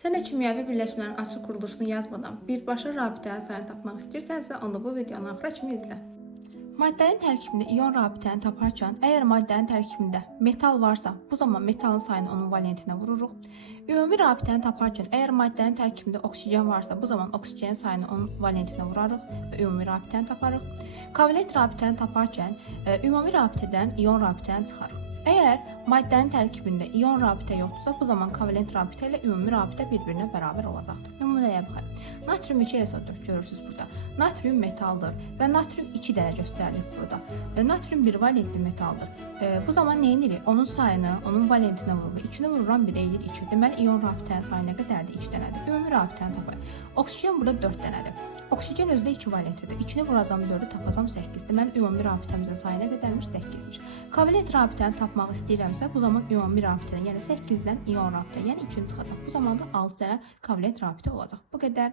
Sən kimyəvi birləşmələrin açıq quruluşunu yazmadan birbaşa rabitənin sayını tapmaq istəyirsənsə, onda bu videonu axıra kimi izlə. Maddənin tərkibində ion rabitəni taparkən, əgər maddənin tərkibində metal varsa, bu zaman metalın sayını onun valentinə vururuq. Ümumi rabitəni taparkən, əgər maddənin tərkibində oksigen varsa, bu zaman oksigenin sayını onun valentinə vurarıq və ümumi rabitəni taparıq. Kovalent rabitəni taparkən, ümumi rabitədən ion rabitəni çıxarıq. Əgər maddənin tərkibində ion rabitə yoxdursa, bu zaman kovalent rabitə ilə ümumi rabitə bir-birinə bərabər olacaqdır. Nümunəyə baxaq. Natrium 2 SO4 görürsünüz burada. Natrium metaldır və natrium 2 dənə göstərilir burada. Natrium 1 valentli metaldır. Bu zaman nə edirik? Onun sayını, onun valentinə vururuq. 2-ni vururam 1 edir 2. Deməli, ion rabitənin sayı nə qədərdir? 2 dənədir. Ümumi rabitəni tapaq. Oksigen burada 4 dənədir. Oksigen özdə 2 valentlidir. 2-ni vuracam 4-ü tapacam 8. Deməli, ümumi rabitəmizin sayı nə qədərmiş? 8'miş. Kovalent rabitəni tapmaq istəyirəmsə, bu zaman ümumi rabitədən, yəni 8-dən ion rabitə, yəni 2-ni çıxacaq. Bu zaman da 6 dənə kovalent rabitə olacaq. Bu qədər.